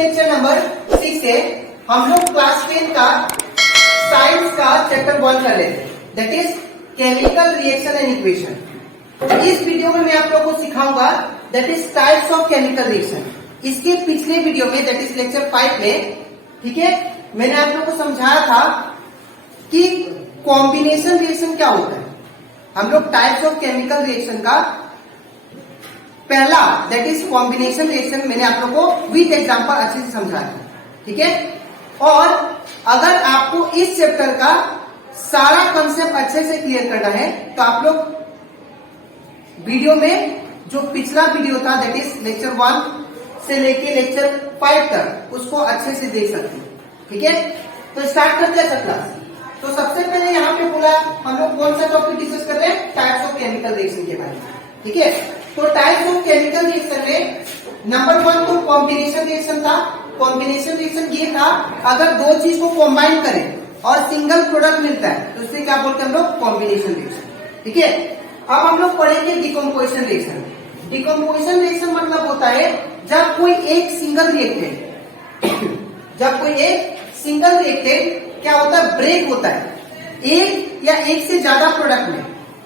Lecture number 6 है। हम लोग क्लास 10 का साइंस का चैप्टर 1 कर रहे थे, that is chemical reaction and equation. इस वीडियो में मैं आप लोगों को सिखाऊंगा that is types of chemical reaction. इसके पिछले वीडियो में दैट इज लेक्चर 5 में, ठीक है, मैंने आप लोगों को समझाया था कि कॉम्बिनेशन रिएक्शन क्या होता है। हम लोग टाइप्स ऑफ केमिकल रिएक्शन का पहला दैट इज कॉम्बिनेशन रिएक्शन मैंने आप लोगों को विद एग्जांपल अच्छे से समझाया, ठीक है। और अगर आपको इस चैप्टर का सारा कंसेप्ट अच्छे से क्लियर करना है तो आप लोग वीडियो में जो पिछला वीडियो था दैट इज लेक्चर 1 से लेके लेक्चर 5 तक उसको अच्छे से देख सकते हैं, ठीक है। तो स्टार्ट करते हैं क्लास। तो सबसे पहले यहाँ पे बोला हम लोग कौन सा टॉपिक डिस्कस कर रहे हैं, टाइप्स ऑफ केमिकल रिएक्शन के बारे में, ठीक है। तो टाइप्स ऑफ केमिकल रिएक्शन में नंबर 1 तो कॉम्बिनेशन रिएक्शन था। कॉम्बिनेशन रिएक्शन ये था अगर दो चीज को कंबाइन करें और सिंगल प्रोडक्ट मिलता है तो उससे क्या बोलते हैं हम लोग, कॉम्बिनेशन रिएक्शन, ठीक है। अब हम लोग पढ़ेंगे डिकम्पोजिशन रिएक्शन। डिकम्पोजिशन रिएक्शन मतलब होता है जब कोई एक सिंगल रिएक्टेंट क्या होता है, ब्रेक होता है एक या एक से ज्यादा प्रोडक्ट में,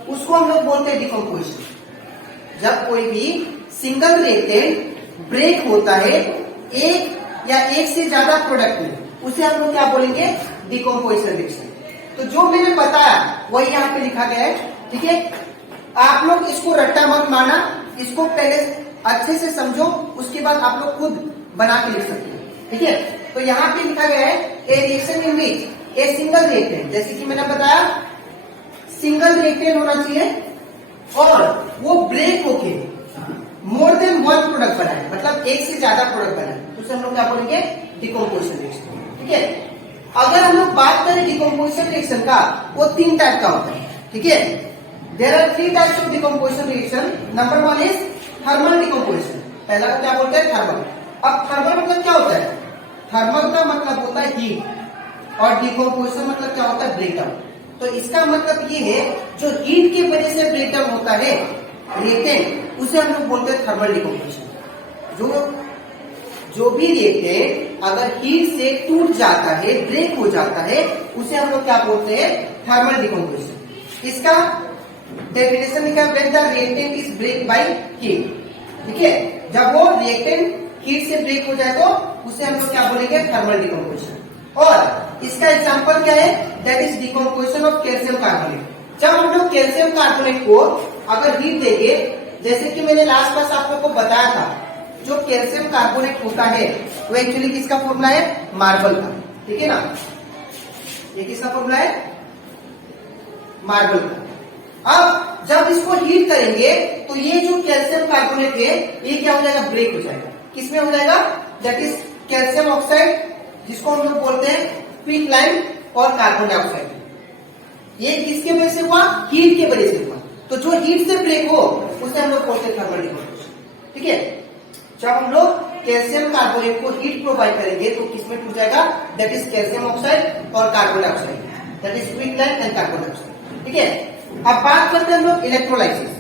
उसको हम लोग बोलते हैं डिकम्पोजिशन। जब कोई भी सिंगल रिएक्टेंट ब्रेक होता है एक या एक से ज्यादा प्रोडक्ट में, उसे हम लोग क्या बोलेंगे, डिकम्पोजिशन रिएक्शन। तो जो मैंने बताया वही यहाँ पे लिखा गया है, ठीक है। आप लोग इसको रट्टा मत मारना, इसको पहले अच्छे से समझो, उसके बाद आप लोग खुद बना के लिख सकते हैं, ठीक है। तो यहाँ पे लिखा गया है ए reaction in which a single reactant, जैसे कि मैंने बताया सिंगल रिएक्टेंट होना चाहिए और वो ब्रेक होके मोर देन वन प्रोडक्ट बनाए, मतलब एक से ज्यादा प्रोडक्ट बनाए, तो उसे हम लोग क्या बोलेंगे, डिकम्पोजिशन रिएक्शन, ठीक है। अगर हम लोग बात करें डिकम्पोजिशन रिएक्शन का, वो 3 टाइप का होता है, ठीक है। There are 3 types of decomposition reaction. Number 1 is thermal decomposition. पहला को क्या बोलते हैं, थर्मल। अब थर्मल मतलब क्या होता है, थर्मल का मतलब होता है हीट और डिकम्पोजिशन मतलब क्या होता है, ब्रेकडाउन। तो इसका मतलब ये है जो हीट की वजह से ब्रेकडाउन होता है रिएक्टेंट, उसे हम लोग बोलते हैं थर्मल डिकम्पोजिशन। जो भी रिएक्टेंट अगर हीट से टूट जाता है, ब्रेक हो जाता है, उसे हम लोग क्या बोलते हैं, थर्मल डिकम्पोजिशन। इसका डेफिनेशन लिखा है when the reactant is break by heat, ठीक है। जब वो रिएक्टेंट हीट से ब्रेक हो जाए तो उसे हम लोग क्या बोलेंगे, थर्मल डिकम्पोजिशन। और इसका एग्जांपल क्या है, that is decomposition of calcium carbonate. जब हम लोग कैल्शियम कार्बोनेट को अगर हीट देंगे, जैसे कि मैंने लास्ट क्लास आप लोग को बताया था, जो कैल्शियम कार्बोनेट होता है वो एक्चुअली किसका फॉर्मूला है, मार्बल का, ठीक है ना। ये किसका फॉर्मूला है, मार्बल का। अब जब इसको हीट करेंगे तो ये जो कैल्शियम कार्बोनेट है ये क्या हो जाएगा, ब्रेक हो जाएगा। किसमें हो जाएगा, दैट इज कैल्शियम ऑक्साइड, जिसको हम लोग बोलते हैं क्विक लाइम और कार्बन डाइऑक्साइड। ये किसके वजह से हुआ, हीट के वजह से हुआ। तो जो हीट से ब्रेक हो उसे हम लोग बोलते हैं थर्मल डिकम्पोजिशन, ठीक है। जब हम लोग कैल्शियम कार्बोनेट को हीट प्रोवाइड करेंगे तो किसमें टूट जाएगा, दैट इज कैल्शियम ऑक्साइड और carbon dioxide, that is quick lime and carbon dioxide, ठीक है। अब बात करते हैं हम लोग इलेक्ट्रोलाइसिस।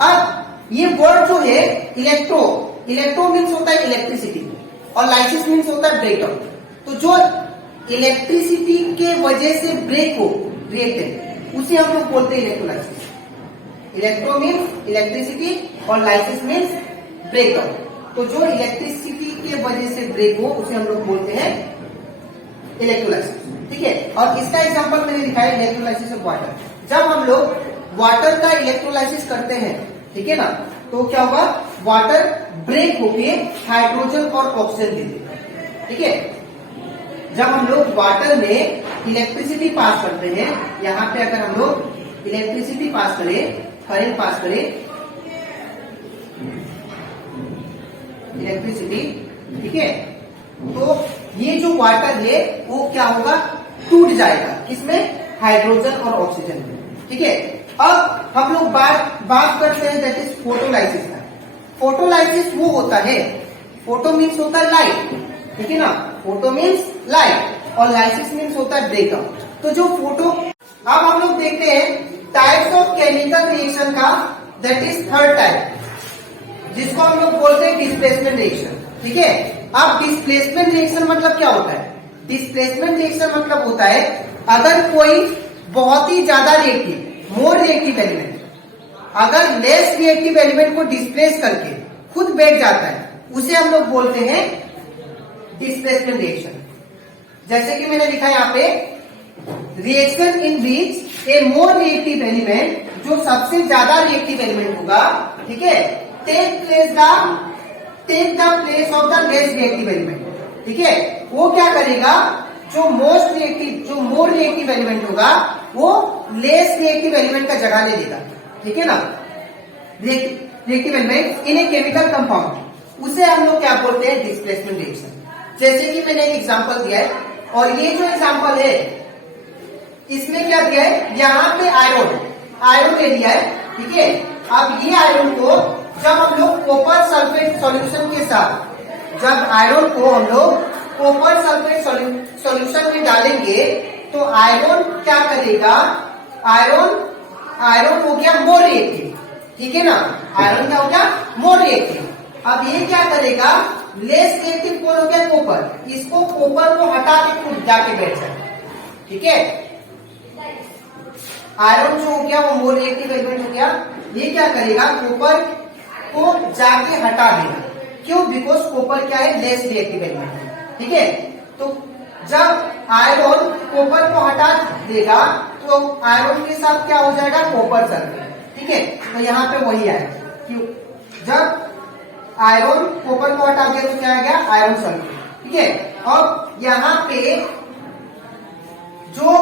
अब ये वर्ड जो है इलेक्ट्रो मीन्स होता है इलेक्ट्रिसिटी और लाइसिस मीन्स होता है ब्रेकडाउन। तो जो इलेक्ट्रिसिटी के वजह से ब्रेक हो रिएक्टेंट, उसे हम लोग बोलते हैं इलेक्ट्रोलाइसिस। इलेक्ट्रो मीन्स इलेक्ट्रिसिटी और लाइसिस मीन्स ब्रेकडाउन। तो जो इलेक्ट्रिसिटी के वजह से ब्रेक हो उसे हम लोग बोलते हैं इलेक्ट्रोलाइसिस, ठीक है। और इसका एग्जांपल मैंने दिखाया इलेक्ट्रोलाइसिस ऑफ वाटर। जब हम लोग वाटर का इलेक्ट्रोलाइसिस करते हैं, ठीक है ना, तो क्या होगा, वाटर ब्रेक होके हाइड्रोजन और ऑक्सीजन दे देगा, ठीक है। जब हम लोग वाटर में इलेक्ट्रिसिटी पास करते हैं, यहाँ पे अगर हम लोग इलेक्ट्रिसिटी पास करें, करंट पास करें, इलेक्ट्रिसिटी, ठीक है, तो ये जो वाटर है वो क्या होगा, टूट जाएगा, किसमें, हाइड्रोजन और ऑक्सीजन में, ठीक है। अब हम लोग बात करते हैं दैट इज फोटोलाइसिस का। फोटोलाइसिस वो होता है, फोटो मीन्स होता है लाइट, ठीक है ना, फोटो मीन्स लाइट और लाइसिस मीन्स होता है ब्रेकडाउन। तो जो फोटो, अब हम लोग देखते हैं टाइप्स ऑफ केमिकल रिएक्शन का, दैट इज थर्ड टाइप, जिसको हम लोग बोलते हैं डिस्प्लेसमेंट रिएक्शन, ठीक है। अब डिस्प्लेसमेंट रिएक्शन मतलब क्या होता है? डिस्प्लेसमेंट रिएक्शन मतलब होता है अगर कोई बहुत ही ज्यादा रिएक्टिव, मोर रिएक्टिव एलिमेंट अगर लेस रिएक्टिव एलिमेंट को डिस्प्लेस करके खुद बैठ जाता है, उसे हम लोग बोलते हैं डिस्प्लेसमेंट रिएक्शन। जैसे कि मैंने लिखा यहाँ पे, reaction in which a more reactive element, जो सबसे ज्यादा रिएक्टिव एलिमेंट होगा, ठीक है, take the place of the less reactive element, ठीक है, वो क्या करेगा, जो मोर रिएक्टिव एलिमेंट होगा वो लेस रिएक्टिव एलिमेंट का जगह ले लेगा, ठीक है ना। Reactive element in a chemical compound, उसे हम लोग क्या बोलते हैं? Displacement reaction. जैसे कि मैंने एक एग्जांपल दिया है, और ये जो एग्जांपल है इसमें क्या दिया है, यहाँ पे आयरन ले लिया है, ठीक है। अब ये आयरन को जब हम लोग कॉपर सल्फेट सॉल्यूशन के साथ, जब आयरन को हम लोग कॉपर सल्फेट सॉल्यूशन में डालेंगे तो आयरन क्या करेगा, आयरन हो गया मोर रिएक्टिव, ठीक है ना। आयरन क्या हो गया? More reactive. अब ये क्या करेगा, लेस रिएक्टिव कौन हो गया? कॉपर। इसको कॉपर को हटा के खुद जाके बैठ जाए, ठीक है। आयरन जो हो गया वो मोर रिएक्टिव एलिमेंट हो गया, ये क्या करेगा, कॉपर को जाके हटा देगा। क्यों? बिकॉज कॉपर क्या है? लेस रिएक्टिव एलिमेंट है, ठीक है। तो जब आयरन कॉपर को हटा देगा तो आयरन के साथ क्या हो जाएगा? कॉपर सल्फेट, ठीक है। तो यहाँ पे वही आएगा, क्यों? जब आयरन कॉपर को हटा दिया तो क्या आ गया? आयरन सल्फेट, ठीक है। अब यहाँ पे जो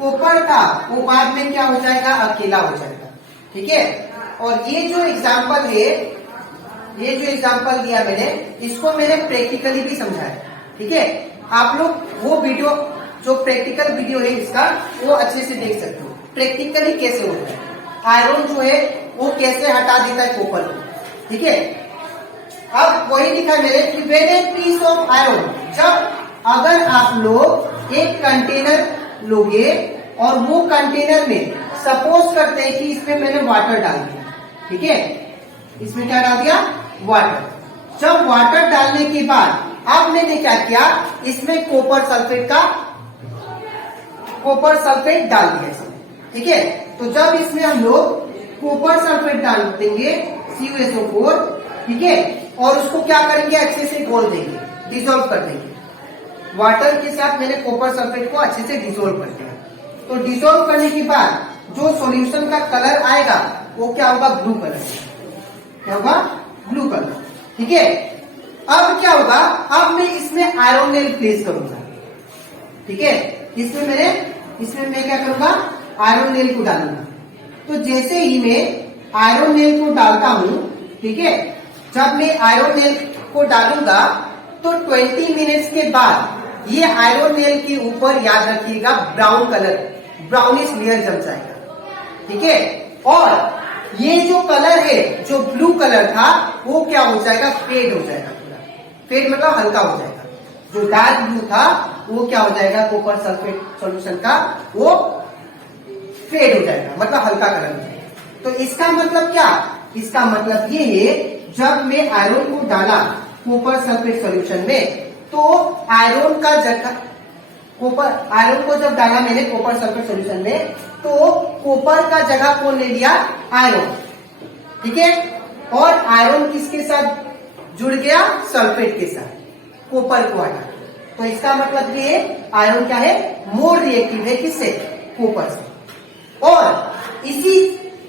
कॉपर था वो बाद में क्या हो जाएगा? अकेला हो जाएगा, ठीक है। और ये जो एग्जाम्पल है, ये जो एग्जाम्पल दिया मैंने, इसको मैंने प्रैक्टिकली भी समझाया, ठीक है। आप लोग वो वीडियो, जो प्रैक्टिकल वीडियो है इसका, वो अच्छे से देख सकते हो प्रैक्टिकली कैसे होता है। आयरन जो है वो कैसे हटा देता है कॉपर को, ठीक है। अब वही लिखा मैंने कि when a piece of iron, जब अगर आप लोग एक कंटेनर लोगे और वो कंटेनर में सपोज करते हैं कि इसमें मैंने वाटर डाल दिया, ठीक है, इसमें क्या डाल दिया? वाटर। जब वाटर डालने के बाद अब मैंने क्या किया, इसमें कॉपर सल्फेट डाल दिया इसमें, ठीक है। तो जब इसमें हम लोग कॉपर सल्फेट डाल देंगे CuSO4, ठीक है, और उसको क्या करेंगे, अच्छे से घोल देंगे, डिसॉल्व कर देंगे। वाटर के साथ मैंने कॉपर सल्फेट को अच्छे से डिसॉल्व कर दिया। तो डिसॉल्व करने के बाद जो सॉल्यूशन का कलर आएगा वो क्या होगा? Blue colour. क्या होगा? ब्लू कलर, ठीक है। अब क्या होगा, अब मैं इसमें आयरन नेल प्लेस करूंगा, ठीक है। इसमें मैं क्या करूंगा? आयरन नेल को डालूंगा। तो जैसे ही मैं आयरन नेल को डालता हूं, ठीक है, जब मैं आयरन नेल को डालूंगा तो 20 मिनट्स के बाद ये आयरन नेल के ऊपर, याद रखिएगा, ब्राउन कलर, ब्राउनिश लेयर जम जाएगा, ठीक है। और ये जो कलर है, जो ब्लू कलर था, वो क्या हो जाएगा? फेड हो जाएगा पूरा। फेड मतलब हल्का हो जाएगा। जो डार्क ब्लू था वो क्या हो जाएगा? कॉपर सल्फेट सॉल्यूशन का वो फेड हो जाएगा, मतलब हल्का कलर हो जाएगा। तो इसका मतलब क्या? इसका मतलब ये है, जब मैं आयरन को डाला कॉपर सल्फेट सॉल्यूशन में, तो आयरन को जब डाला मैंने कॉपर सल्फेट सॉल्यूशन में, तो कॉपर का जगह कौन ले लिया? आयरन, ठीक है। और आयरन किसके साथ जुड़ गया? सल्फेट के साथ, कॉपर को हटा। तो इसका मतलब ये आयरन क्या है? मोर रिएक्टिव है, किससे? कॉपर से। और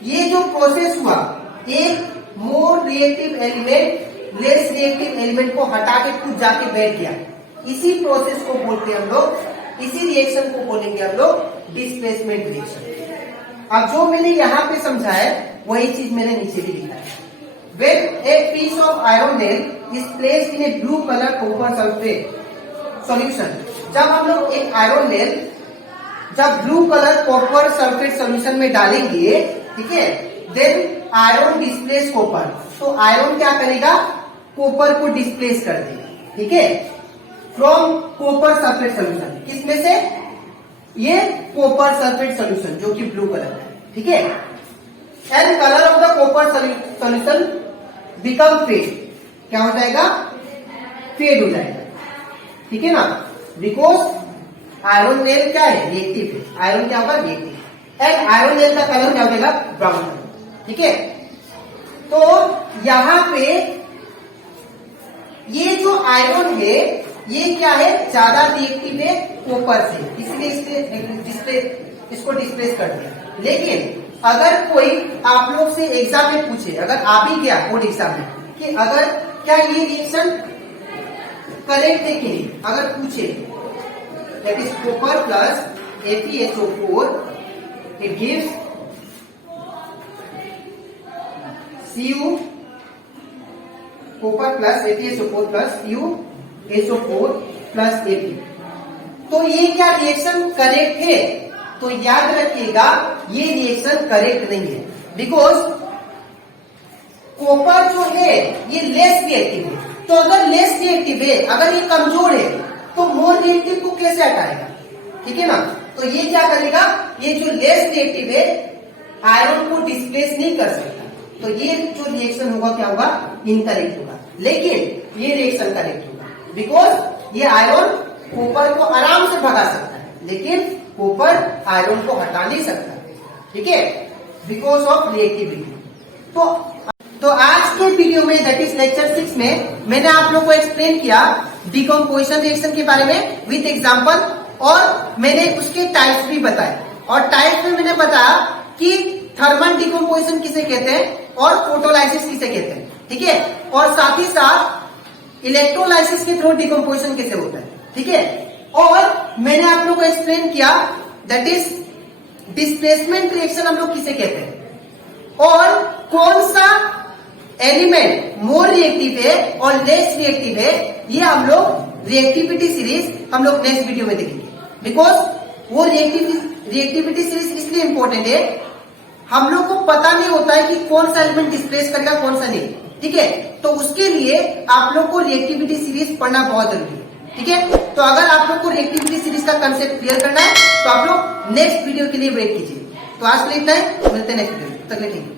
ये जो प्रोसेस हुआ, एक मोर reactive element less reactive element को हटा के खुद जाके बैठ गया, इसी प्रोसेस को बोलते हैं हम लोग, इसी रिएक्शन को बोलेंगे हम लोग डिस्प्लेसमेंट रिएक्शन। अब जो मैंने यहाँ पे समझा है वही चीज मैंने नीचे भी लिखा है। When a piece of iron nail is placed in a blue color copper sulfate solution, जब हम लोग एक आयरन नेल जब blue colour copper sulphate solution में डालेंगे, ठीक है, देन आयरन डिस्प्लेस कॉपर। तो आयरन क्या करेगा? कॉपर को डिस्प्लेस कर देगा, ठीक है, फ्रॉम कॉपर सल्फेट सॉल्यूशन। किसमें से? ये कॉपर सल्फेट सॉल्यूशन जो कि ब्लू कलर है, ठीक है। And colour of the copper solution become fade. क्या हो जाएगा? फेड हो जाएगा, ठीक है ना, बिकॉज आयरन नेल क्या है, रिएक्टिव है, आयरन क्या होगा, रिएक्टिव, एंड आयरन नेल का कलर क्या हो जाएगा, ब्राउन कलर, ठीक है। तो यहां पे ये जो आयरन है ये क्या है, ज्यादा रिएक्टिव है कॉपर से, इसलिए इसको डिस्प्लेस कर दिया। लेकिन अगर कोई आप लोग से एग्जाम में पूछे, अगर आ भी गया बोर्ड एग्जाम में, कि अगर क्या ये रिएक्शन करेक्ट है कि नहीं, अगर पूछे that is copper plus FeSO4 it gives Cu, copper plus FeSO4 plus CuSO4 plus Fe, तो ये क्या रिएक्शन करेक्ट है, तो याद रखिएगा ये रिएक्शन करेक्ट नहीं है, बिकॉज कॉपर जो है ये लेस रिएक्टिव है। तो अगर लेस रिएक्टिव है, अगर ये कमजोर है, तो मोर रिएक्टिव को कैसे हटाएगा, ठीक है ना। तो ये क्या करेगा, ये जो लेस रिएक्टिव है आयरन को डिस्प्लेस नहीं कर सकता, तो ये जो रिएक्शन होगा क्या होगा, इनकरेक्ट होगा। लेकिन ये रिएक्शन करेक्ट होगा, बिकॉज ये आयरन कॉपर को आराम से भगा सकता है, लेकिन कॉपर आयरन को हटा नहीं सकता, ठीक है, बिकॉज ऑफ रिएक्टिविटी। तो आज के वीडियो में दैट इज लेक्चर 6 में मैंने आप लोग को एक्सप्लेन किया डिकम्पोजिशन रिएक्शन के बारे में विथ एग्जांपल, और मैंने उसके टाइप्स भी बताए, और टाइप्स में मैंने बताया कि थर्मल डिकम्पोजिशन किसे कहते हैं और फोटोलाइसिस किसे कहते हैं, ठीक है, और साथ ही साथ इलेक्ट्रोलाइसिस के थ्रू डिकम्पोजिशन कैसे होता है, ठीक है। और मैंने आप लोग को एक्सप्लेन किया दैट इज डिस्प्लेसमेंट रिएक्शन हम लोग किसे कहते हैं, और कौन सा एलिमेंट मोर रिएक्टिव है और लेस रिएक्टिव है, ये हम लोग रिएक्टिविटी सीरीज हम लोग नेक्स्ट वीडियो में देखेंगे, बिकॉज वो रिएक्टिविटी सीरीज इसलिए इंपॉर्टेंट है, हम लोग को पता नहीं होता है कि कौन सा एलिमेंट डिस्प्लेस करेगा कौन सा नहीं, ठीक है। तो उसके लिए आप लोग को रिएक्टिविटी सीरीज पढ़ना बहुत जरूरी है, ठीक है। तो अगर आप लोग को रिएक्टिविटी सीरीज का कंसेप्ट क्लियर करना है तो आप लोग नेक्स्ट वीडियो के लिए वेट कीजिए। तो आज के लिए इतना ही, मिलते हैं नेक्स्ट वीडियो, तक के लिए।